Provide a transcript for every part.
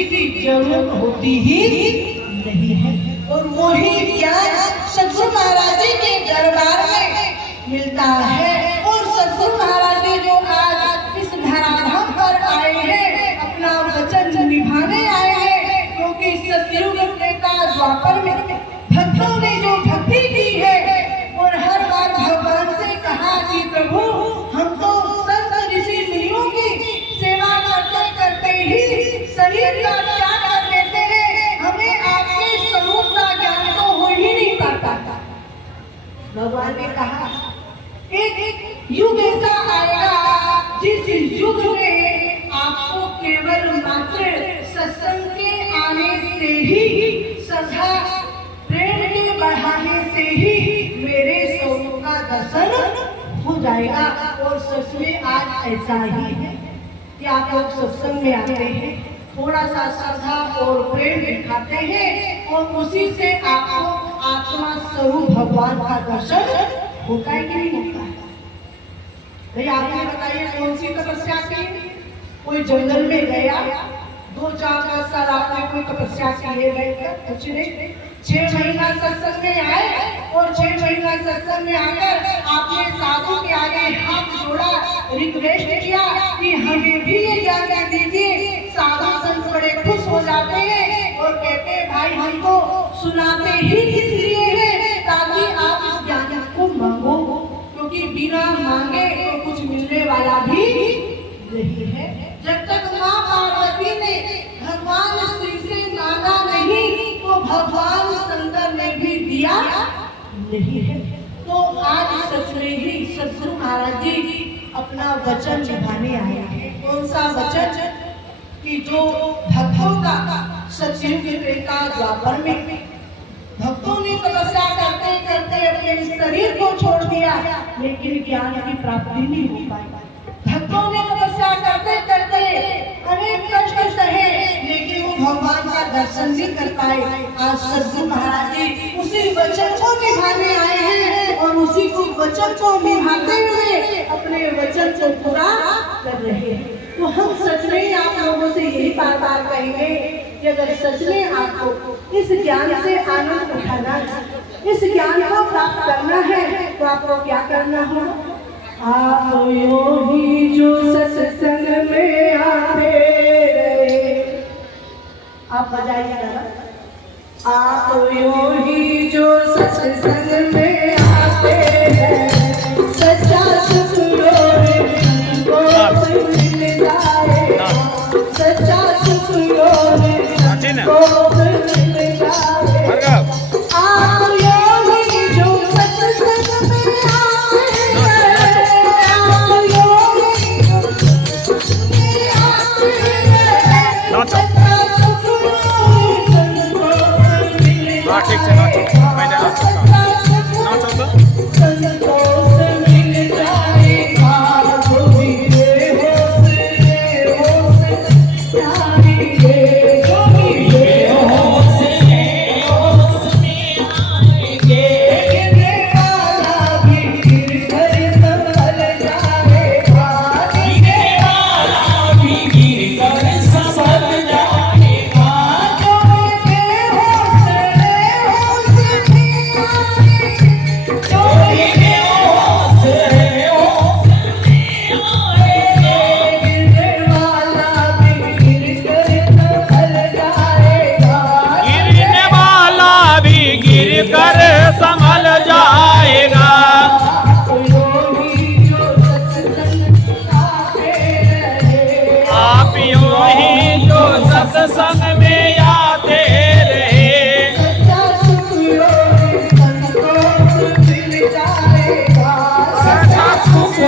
किसी की जरूरत होती ही नहीं है। और वही ज्ञान सदगुरु महाराज जी के दरबार में मिलता है। और सदगुरु महाराज जी जो आज इस धराधाम पर आए हैं, अपना वचन निभाने आए हैं, क्योंकि सतयुग का द्वापर में भक्तों ने जो भक्ति की है और हर बार भगवान से कहा कि प्रभु हम तो संत ऋषि मुनियों की सेवा करते करते ही शरीर का त्याग कर देते हैं, हमें आपके स्वरूप का ज्ञान तो हो ही नहीं पाता। भगवान ने कहा एक युग ऐसा आएगा जिस युग में आपको केवल मात्र सत्संग के आने से ही, श्रद्धा प्रेम के बढ़ाने से ही मेरे स्वरूप का दर्शन हो जाएगा। और सच में आज ऐसा ही है कि आप लोग सत्संग में आते हैं, थोड़ा सा श्रद्धा और प्रेम दिखाते हैं और उसी से आपको आत्मा स्वरूप भगवान का दर्शन होता है कि नहीं होता है? भाई आपने बताइए कौन सी तपस्या की? कोई जंगल में गया, 2-4 साल आपने कोई तपस्या किए गए, कुछ नहीं, 6 महीना सत्संग में आए और 6 महीना सत्संग में आकर आपने साधु के आगे हाथ जोड़ा, रिक्वेस्ट किया कि हमें भी ये ज्ञान दीजिए। साधु संत बड़े खुश हो जाते हैं और कहते हैं भाई हमको सुनाते ही इसलिए है ताकि आप इस ज्ञान को मांगो, क्योंकि बिना मांगे तो कुछ मिलने वाला भी नहीं है। जब तक माँ पार्वती ने भगवान श्री से मांगा नहीं तो भगवान शंकर ने भी दिया नहीं है। तो आज सच में ही सदगुरु महाराज जी अपना वचन निभाने आए हैं। कौन सा वचन? कि जो भक्तों का सतयुग त्रेता द्वापर में भक्तों ने तपस्या करते करते अपने शरीर को छोड़ दिया, लेकिन ज्ञान की प्राप्ति नहीं हो पाई। भक्तों ने तपस्या करते करते अनेक कष्ट सहे, लेकिन वो भगवान का दर्शन नहीं कर पाए। आज सदगुरु महाराज जी उसी वचन को निभाने आए हैं और उसी को वचन को निभाते हुए अपने वचन को पूरा कर रहे हैं। तो हम सच में आप लोगों से यही बात कहेंगे कि अगर सच में आपको इस ज्ञान से आनंद उठाना है, इस ज्ञान को प्राप्त करना है, तो आपको क्या करना होगा? आप योगी जो सत्संग में आते रहे, आप बजाइए, आप योगी जो सत्संग में आते हैं, सच्चा सुख सच्चा सुख आप योगी जो सत्संग में आते हैं, आप योगी सच्चा सुख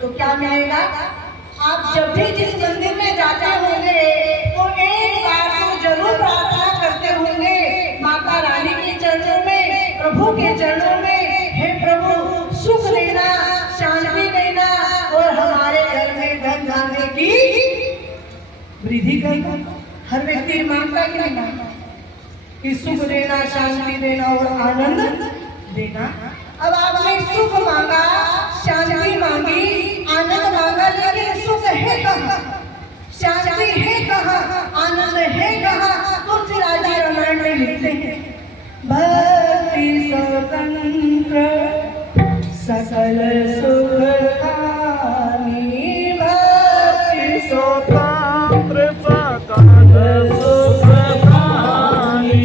तो क्या मिलेगा? आप जब भी जिस मंदिर में जाते होंगे तो एक बार तो जरूर प्रार्थना करते होंगे माता रानी के चरणों में, प्रभु के चरणों में, हे प्रभु सुख देना, शांति देना और हमारे घर में धन धान्य की वृद्धि करना। हर व्यक्ति मांगता कि नहीं मांगता कि सुख देना, शांति देना और आनंद देना। अब आपने सुख मांगा, शांति मांगी, आनंद मांगा, लेकिन सुख है कहाँ, शांति है कहाँ, आनंद है कहाँ? तुलसीदास जी रामायण में लिखते हैं, भक्ति स्वतंत्र सकल सुख हानि, भक्ति स्वतंत्र सकल सुख हानि,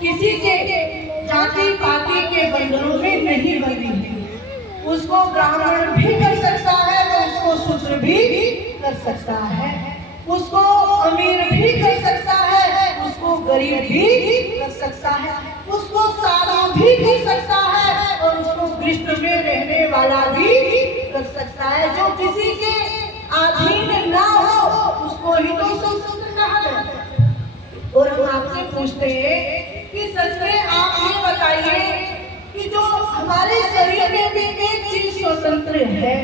किसी के जाति पाति के बंधनों में नहीं बंधी। उसको ब्राह्मण भी कर सकता है तो उसको शूद्र भी कर सकता है, उसको अमीर भी कर सकता है, उसको गरीब भी कर सकता है, उसको साधु भी कर सकता है और उसको कृष्ण में रहने वाला भी कर सकता है। जो किसी के अधीन ना हो उसको ही तो स्वतंत्र कहा जाता है। और हम आपसे पूछते हैं कि सच में आप ये बताइए कि जो हमारे शरीर में भी एक चीज स्वतंत्र है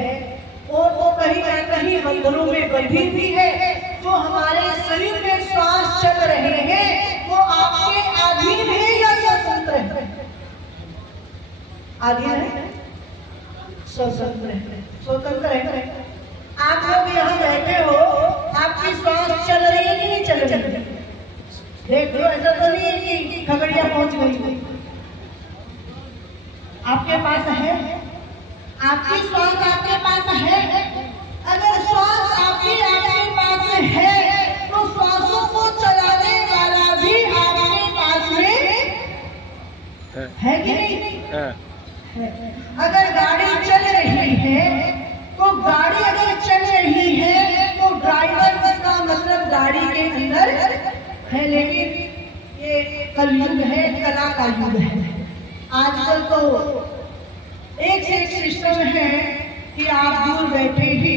और वो कहीं ना कहीं बंधनों में बंधी भी है, जो हमारे शरीर में श्वास चल रहे हैं वो आपके अधीन है या स्वतंत्र है? अधीन है, स्वतंत्र है, स्वतंत्र है। आप लोग यहाँ बैठे हो, आपकी श्वास चल रही है कि नहीं चल रही? देख लो, ऐसा तो नहीं है कि खगड़िया पहुंच गई। आपके पास है, आपकी श्वास आपके पास है। अगर श्वास आपके पास है तो श्वासों को चलाने वाला भी आपके पास में है कि नहीं? है। अगर गाड़ी चल रही है तो गाड़ी अगर चल रही है तो ड्राइवर का मतलब गाड़ी के अंदर है, लेकिन ये कलयुग है, कला का युग है। आजकल तो एक से एक सिस्टम है कि आप दूर बैठे ही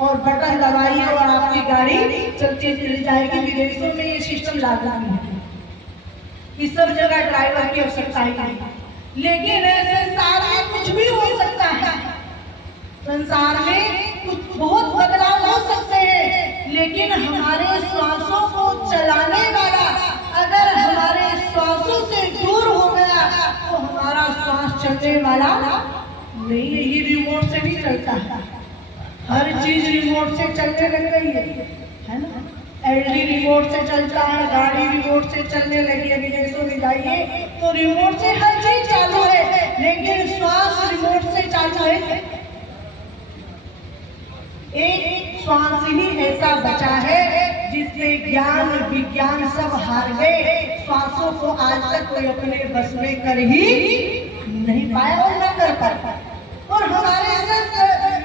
और बटन दबाइए और आपकी गाड़ी चलती चली जाएगी। विदेशों में ये सिस्टम लागू नहीं है, इस सब जगह ड्राइवर की आवश्यकता नहीं। लेकिन संसार में कुछ भी हो सकता है, संसार में कुछ बहुत बदलाव हो सकते हैं, लेकिन हमारे श्वासों को चलाने वाला अगर हमारे श्वासों से दूर हो गया तो हमारा श्वास चलने वाला नहीं। ये रिमोट से भी चलता है, हर चीज रिमोट से चलने लग गई है ना। एलडी रिमोट से चलता है, गाड़ी रिमोट से चलने लगी है। विदेशों में जाइए तो रिमोट से हर चीज चालू है, लेकिन श्वास रिमोट से चालू है। एक श्वास ही ऐसा बचा है जिसमें ज्ञान विज्ञान सब हार गए। श्वासों को आज तक कोई अपने बस में कर ही नहीं पाया और न कर पाता। और हमारे संत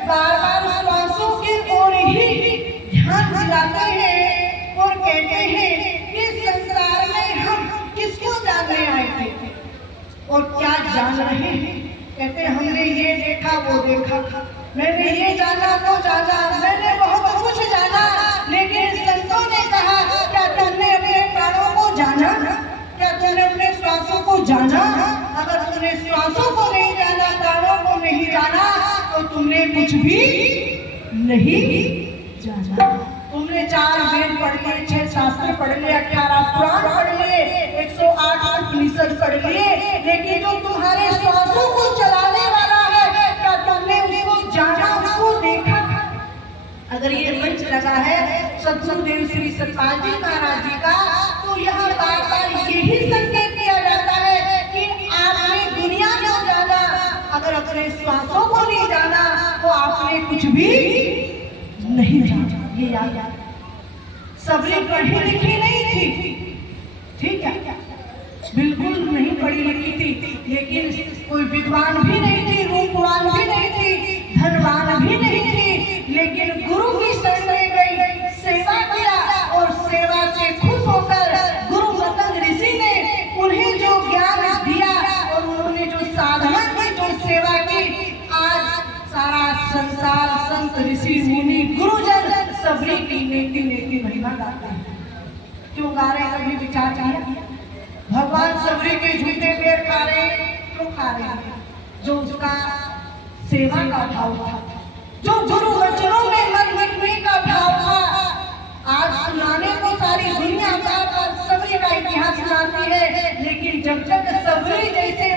बार बार श्वासों की ओर ही ध्यान दिलाते हैं और कहते हैं कि संसार में हम किसको जानने आए थे और क्या जान रहे हैं। कहते हमने ये देखा वो देखा, मैंने ये जाना वो जाना, मैंने बहुत कुछ जाना, लेकिन संतों ने कहा क्या तुमने अपने प्राणों को जाना? क्या तुमने अपने श्वासों को जाना? अगर तुमने श्वासों को नहीं जाना, प्राणों को नहीं जाना, तो तुमने कुछ भी नहीं जाना। तुमने 4 वेद पढ़ लिए, 6 शास्त्र पढ़ लिए, 18 पुराण पढ़ लिए, 108 उपनिषद पढ़ लिए, लेकिन जो तुम्हारे श्वासों को चलाने वाला है क्या तुमने उसको जाना, उसको देखा? अगर ये मंच लगा है सद्गुरुदेव श्री सतपाल जी महाराज जी का, तो यहाँ बार बार यही संकेत किया जाता है कि आपने दुनिया को जाना, अगर अपने श्वासों को नहीं जाना तो आपने कुछ भी नहीं जाना। ये याद सबरी पढ़ी लिखी नहीं थी, ठीक है, बिल्कुल नहीं पढ़ी लिखी थी, लेकिन कोई विद्वान भी नहीं थी, रूपवान भी नहीं थी, धनवान भी नहीं थी, लेकिन गुरु की शरण में गई, सेवा किया और सेवा से खुश होकर गुरु मतंग ऋषि ने उन्हें जो ज्ञान दिया और उन्होंने जो साधना की, जो सेवा की, आज सारा संसार संत ऋषि मुनि गुरुजन सबरी की नेति नेति महिमा गाते हैं। क्यों गा रहे हैं? कभी विचार किया? भगवान सबरी के झूठे पेड़ खा रहे, क्यों खा रहे हैं? जो उसका सेवा का भाव था, जो गुरु वचनों में मन मिटने का भाव था। आज सुनाने को सारी दुनिया का सबरी का इतिहास सुनाती है, लेकिन जब तक सबरी जैसे